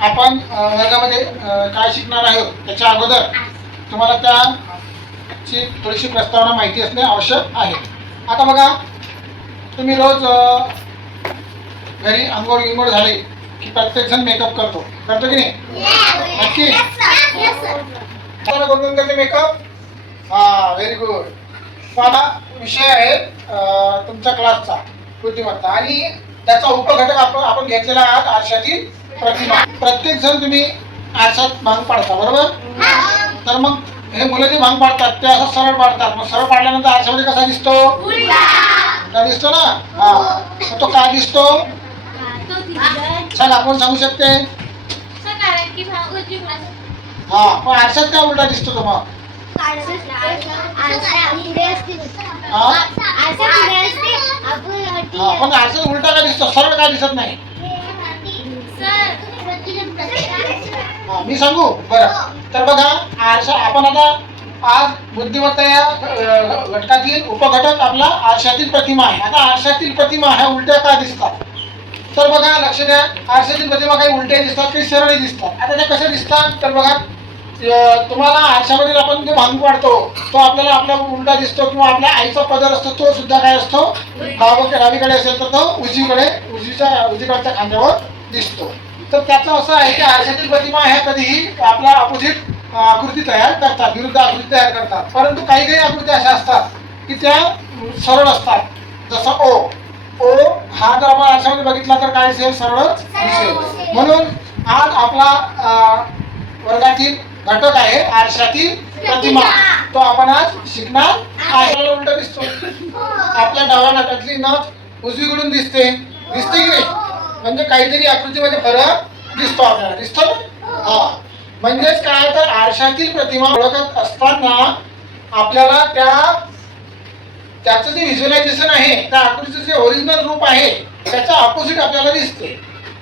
आपण वर्गामध्ये काय शिकणार आहोत त्याच्या अगोदर तुम्हाला त्याची थोडीशी प्रस्तावना माहिती असणे आवश्यक आहे. आता बघा तुम्ही रोज घरी अंघोळ गिंघोळ झाले की प्रत्येकजण मेकअप करतो. करतो की नाही? नक्की? कोण करते मेकअप हा व्हेरी गुड आता विषय आहे तुमच्या क्लासचा बुद्धिमत्ता. आणि त्याचा उपघटक आपण आपण घेतलेला आहात आरशातील प्रतिमा. प्रत्येक जण तुम्ही आरशात भांग पाडता बरोबर? तर मग हे मुलं जे भांग पाडतात ते असं सरळ पाडतात. मग सरळ पाडल्यानंतर आरशामध्ये कसा दिसतो? का दिसतो ना? हा. मग तो काय दिसतो? चला कोण सांगू शकते. हा पण आरशात काय उलटा दिसतो तो मग? मग पण उलटा काय दिसतो? सरळ काय दिसत नाही? मी सांगू? बरं. तर बघा आरसा आपण आता आज बुद्धिमत्ता या घटकातील उपघटक आपला आरशातील प्रतिमा आहे. आता आरशातील प्रतिमा ह्या उलट्या का दिसतात? तर बघा लक्ष द्या. आरशातील प्रतिमा काही उलट्या दिसतात काही सरळ दिसतात. आता त्या कशा दिसतात? तर बघा तुम्हाला आरशामध्ये आपण जो भांग पाडतो तो आपल्याला आपला उलटा दिसतो किंवा आपल्या आईचा पदर असतो तो सुद्धा काय असतो? डाव डावीकडे असेल तर तो उजवीकडे उजवीच्या उजवीकडच्या खांद्यावर दिसतो. तर त्याचं असं आहे की आरशातील प्रतिमा ह्या कधीही आपल्या अपोजिट आकृती तयार करतात विरुद्ध आकृती तयार करतात. परंतु काही काही आकृती अशा असतात की त्या सरळ असतात. जसं ओ. ओ हा जर आपण आरशामध्ये बघितला तर काय दिसेल? सरळ दिसेल. म्हणून आज आपला वर्गातील घटक आहे आरशातील प्रतिमा. तो आपण आज शिकणार आहे. उलट दिसतो आपल्या डाव्या नाटातली नथ उजवीकडून दिसते. दिसते की नाही? म्हणजे काहीतरी आकृतीमध्ये फरक दिसतो आपल्याला. दिसतो हा. म्हणजेच काय तर आरशातील प्रतिमा ओळखत असताना आपल्याला त्या त्याचं जे व्हिज्युअलायझेशन आहे त्या आकृतीचं जे ओरिजिनल रूप आहे त्याच्या ऑपोजिट आपल्याला दिसते.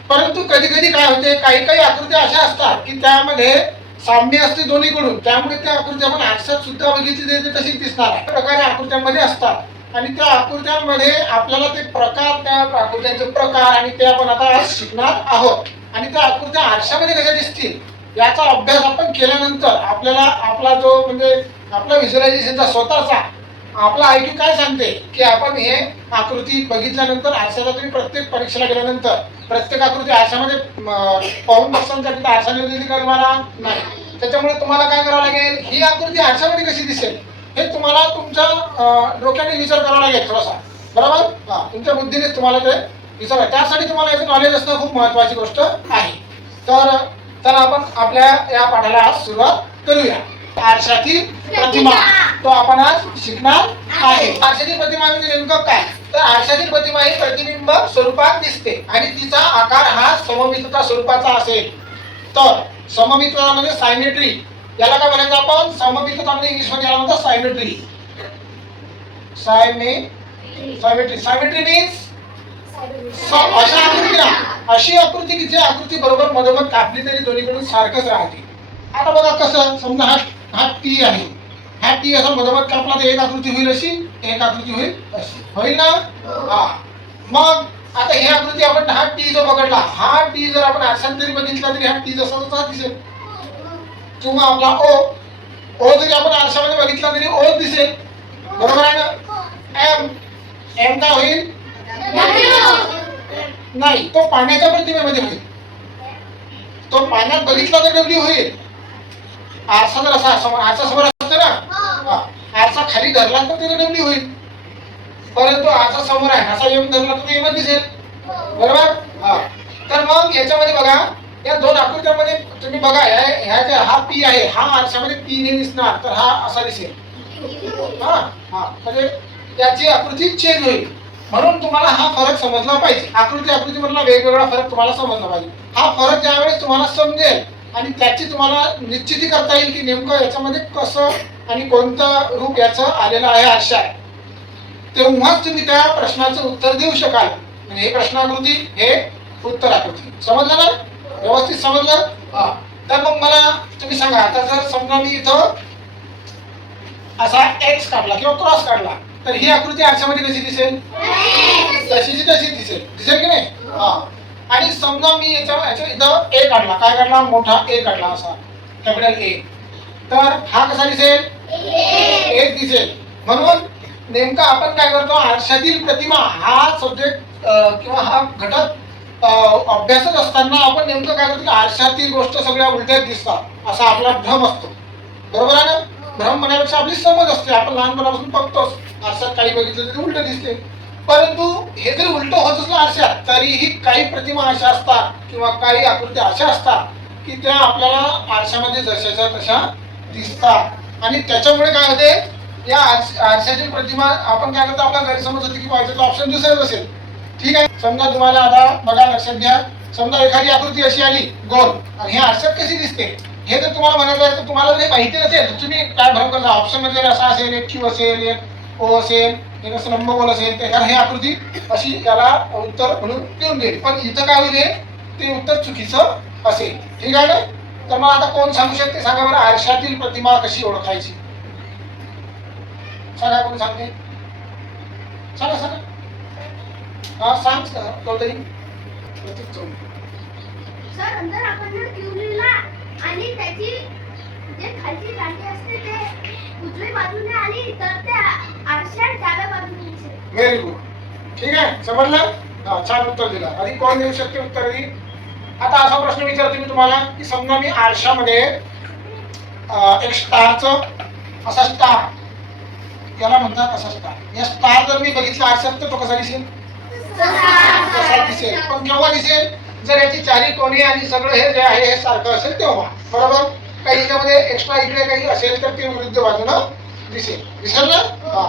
परंतु कधी कधी काय होते? काही काही आकृत्या अशा असतात की त्यामध्ये साम्य असते दोन्हीकडून. त्यामुळे त्या आकृत्या आपण आरशात सुद्धा बघितली जाते ते तशीच दिसणार प्रकारे आकृत्यांमध्ये असतात. आणि त्या आकृत्यांमध्ये आपल्याला ते प्रकार त्या आकृत्यांचे प्रकार आणि ते आपण आता आज शिकणार आहोत. आणि त्या आकृत्या आरशामध्ये कशा दिसतील याचा अभ्यास आपण केल्यानंतर आपल्याला आपला जो म्हणजे आपला विज्युलायझेशनचा स्वतःचा आपला आयक्यू काय सांगते? की आपण हे आकृती बघितल्यानंतर आरशाला तुम्ही प्रत्येक परीक्षेला गेल्यानंतर प्रत्येक आकृती आरशामध्ये पाहून बसण्यासाठी तर तिथं दिली का तुम्हाला? नाही. त्याच्यामुळे तुम्हाला काय करावं लागेल? ही आकृती आरशामध्ये कशी दिसेल? हे तुम्हाला तुमच्या डोक्याने विचार करावा लागेल थोडासा. बरोबर? हा तुमच्या बुद्धीने तुम्हाला ते विचार त्यासाठी तुम्हाला याचं नॉलेज असणं खूप महत्वाची गोष्ट आहे. तर तर आपण आपल्या या पाठाला आज सुरुवात करूया. आरशातील प्रतिमा. तो आपण आज शिकणार आहे. आरशातील प्रतिमा म्हणजे नेमकं काय? तर आरशातील प्रतिमा ही प्रतिबिंब स्वरूपात दिसते आणि तिचा आकार हा सममितता स्वरूपाचा असेल. तर सममितता म्हणजे सायमेट्री याला काय म्हणायचं आपण? सममितता म्हणजे इंग्लिशमध्ये याला म्हणतात सायमेट्री सायमे सायमेट्री सायमेट्री मीन्स अशा आकृतीला अशी आकृती की जी आकृती बरोबर मधोमध कापली तरी दोन्हीकडून सारखंच राहते. आता बघा कसं समजा हा हा टी आहे. हा टी असा मधोमध कापला तर एक आकृती होईल अशी एक आकृती होईल अशी होईल ना हा मग आता ही आकृती आपण हा टी जो पकडला हा टी जर आपण आरशात जरी बघितला तरी हा टी जसा तसा दिसेल किंवा आपला ओ ओ जरी आपण आरशामध्ये बघितला तरी ओ दिसेल बरोबर आहे ना एम एम काय होईल नाही तो पाण्याच्या प्रतिमेमध्ये होईल तो पाण्यात बघितला तर डब्ल्यू होईल आरसा जर असा समोर आरसा समोर असते ना हा. आरसा खाली धरला तर त्याला डब्ल्यू होईल. परंतु आरसा समोर आहे. असा येऊन धरला तर एमच दिसेल. बरोबर? हा. तर मग याच्यामध्ये बघा या दोन आकृत्यांमध्ये तुम्ही बघा ह्या- ह्या ज्या हा पी आहे हा आरशामध्ये पी ने दिसणार तर हा असा दिसेल. हा. हा. म्हणजे त्याची आकृती चेंज होईल. म्हणून तुम्हाला हा फरक समजला पाहिजे. आकृती आकृती मधला वेगवेगळा फरक तुम्हाला समजला पाहिजे. हा फरक ज्यावेळेस तुम्हाला समजेल आणि त्याची तुम्हाला निश्चिती करता येईल की नेमकं याच्यामध्ये कसं आणि कोणतं रूप याचं आलेलं आहे आरशात तेव्हाच तुम्ही त्या प्रश्नाचं उत्तर देऊ शकाल. म्हणजे हे प्रश्नाकृती हे उत्तर आकृती समजलं ना? व्यवस्थित समजलं? हा. तर मग मला तुम्ही सांगा आता जर समजा मी इथं असा एक्स काढला किंवा क्रॉस काढला तर ही आकृती आरशामध्ये कशी दिसेल? तशीची तशी दिसेल. दिसेल की नाही? हा. आणि समजा मी याच्या याच्या इथं ए काढला. काय काढला? मोठा ए काढला असा. कॅपिटल ए तर हा कसा दिसेल? एक दिसेल. म्हणून नेमका आपण काय करतो? आरशातील प्रतिमा हा सब्जेक्ट किंवा हा घटक अभ्यासच अभ्यासत असताना आपण नेमकं काय करतो? की आरशातील गोष्ट सगळ्या उलट्यात दिसतात. असा आपला भ्रम असतो. बरोबर आहे ना? भ्रम म्हणण्यापेक्षा आपली समज असते. आपण लहानपणापासून बघतोच. आरशात काही बघितलं तरी उलट दिसते. परंतु हे जरी उलट होत असलं आरशात तरीही काही प्रतिमा अशा असतात किंवा काही आकृत्या अशा असतात की त्या आपल्याला आरशामध्ये जशाच्या तशा दिसतात. आणि त्याच्यामुळे काय होते? या आरशाची प्रतिमा आपण काय करतो? आपला गैरसमज होते की पाहिजे ऑप्शन दुसरंच असेल. ठीक आहे? समजा तुम्हाला आता बघा लक्षात घ्या. समजा एखादी आकृती अशी आली गोल. आणि हे आरशात कशी दिसते? हे जर तुम्हाला म्हणायचं आहे तर तुम्हाला जर माहिती असेल तर तुम्ही काय भ्रम करता? ऑप्शन म्हणजे असा असेल एक क्यू असेल एक ओ असेल एक असं लंबगोल असेल तर ही आकृती अशी याला उत्तर म्हणून देऊन देईल. पण इथं काय होईल ते उत्तर चुकीचं असेल. ठीक आहे ना? तर मला आता कोण सांगू शकते? सांगा बरं आरशातील प्रतिमा कशी ओळखायची? सांगा कोण सांगते? सांगा सांगा. हा सांग चौधरी प्रतीक चौधरी सर अंदर आपण जर आणि त्याची जे खालची काठी असते ते उजवी बाजूने आणि तर त्या आरशात डाव्या बाजूने दिसेल व्हेरी गुड ठीक आहे? समजलं? हा छान उत्तर दिलं. आधी कोण देऊ शकते उत्तर दी आता असा प्रश्न विचारते मी तुम्हाला की समजा मी आरशामध्ये एक स्टारचं असा स्टार याला म्हणतात असा स्टार. या स्टार जर मी बघितला आरशात तर तो कसा दिसेल? कसा दिसेल? पण केव्हा दिसेल? जर याची चारी कोणी आणि सगळं हे जे आहे हे सारखं असेल तेव्हा. बरोबर? काही याच्यामध्ये एक्स्ट्रा इकडे काही असेल तर ते विरुद्ध बाजूनं दिसेल. दिसेल ना? हा.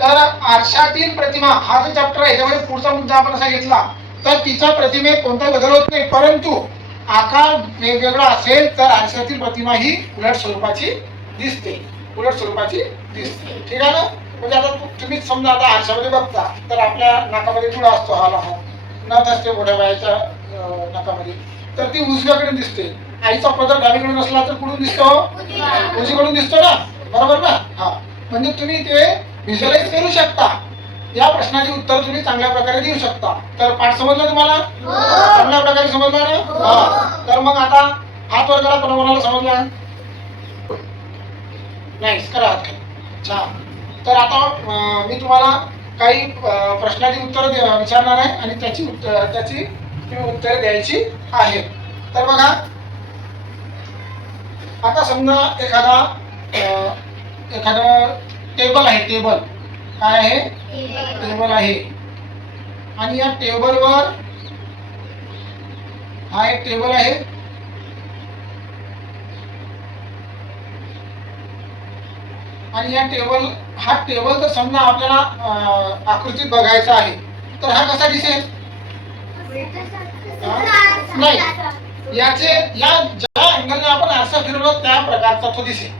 तर आरशातील प्रतिमा हा जो चॅप्टर आहे याच्यामध्ये पुढचा मुद्दा आपण असा घेतला. तर तिच्या प्रतिमेत कोणताही बदल होत नाही परंतु आकार वेगवेगळा असेल तर आरशातील प्रतिमा ही उलट स्वरूपाची दिसते. उलट स्वरूपाची दिसते. ठीक आहे ना? म्हणजे आता तुम्हीच समजा आता आरशामध्ये बघता तर आपल्या नाकामध्ये जुळा असतो हा लहान. नथ असते मोठ्या बायाच्या नाकामध्ये. तर ती उजव्याकडे दिसते. आईचा पदर डावीकडे नसला तर कुठून दिसतो? उजवीकडून दिसतो ना? बरोबर ना? हा. म्हणजे तुम्ही ते व्हिज्युअलाइज करू शकता. या प्रश्नाचे उत्तर तुम्ही चांगल्या प्रकारे देऊ शकता. तर पाठ समजलं तुम्हाला? चांगल्या प्रकारे समजलं ना? हा. तर मग आता हात वर करा पण कोणाला समजला नाही करा हात छान तर आता मी तुम्हाला काही प्रश्नाची उत्तरं विचारणार आहे आणि त्याची उत्तर त्याची तुम्ही उत्तरे द्यायची आहेत. तर बघा. आता समजा एखादा एखादा टेबल आहे टेबल. काय आहे? टेबल. आहे. आणि या टेबलवर हा एक टेबल आहे. आणि या टेबल हा टेबल जर समजा आपल्याला आकृतीत बघायचा आहे. तर हा कसा दिसेल? नाही. याचे या ज्या अँगलने आपण आरसा फिरवलो त्या प्रकारचा तो दिसेल.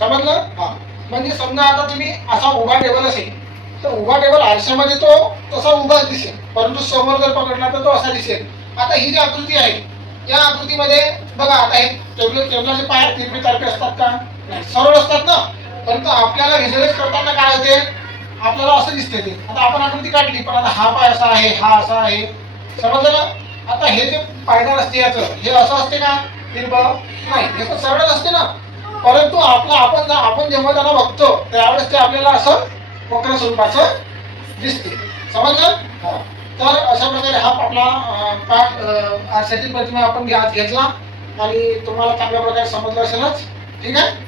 समजलं? हा. म्हणजे समजा आता तुम्ही असा उभा टेबल असेल तर उभा टेबल आरशामध्ये तो तसा उभाच दिसेल परंतु समोर जर पकडला तर तो असा दिसेल. आता ही जी आकृती आहे या आकृतीमध्ये बघा आता हे टेबल टेबलाचे पाय तिरपे तारपे असतात का? नाही सरळ असतात ना. परंतु आपल्याला व्हिज्युअलाइज करताना काय होते? आपल्याला असं दिसते ते. आता आपण आकृती काढली पण आता हा पाय असा आहे हा असा आहे. समजलं ना? आता हे जे पायदार असते याचं हे असं असते का? तिरपं? नाही हे तर सरळच असते ना. परंतु आपलं आपण आपण जेव्हा त्याला बघतो त्यावेळेस ते आपल्याला असं वक्र स्वरूपाचं दिसते. समजलं? हो. तर अशा प्रकारे हा आपला पाठ अं, प्रतिमा आपण आज घेतला आणि तुम्हाला चांगल्या प्रकारे समजलं असेलच. ठीक आहे?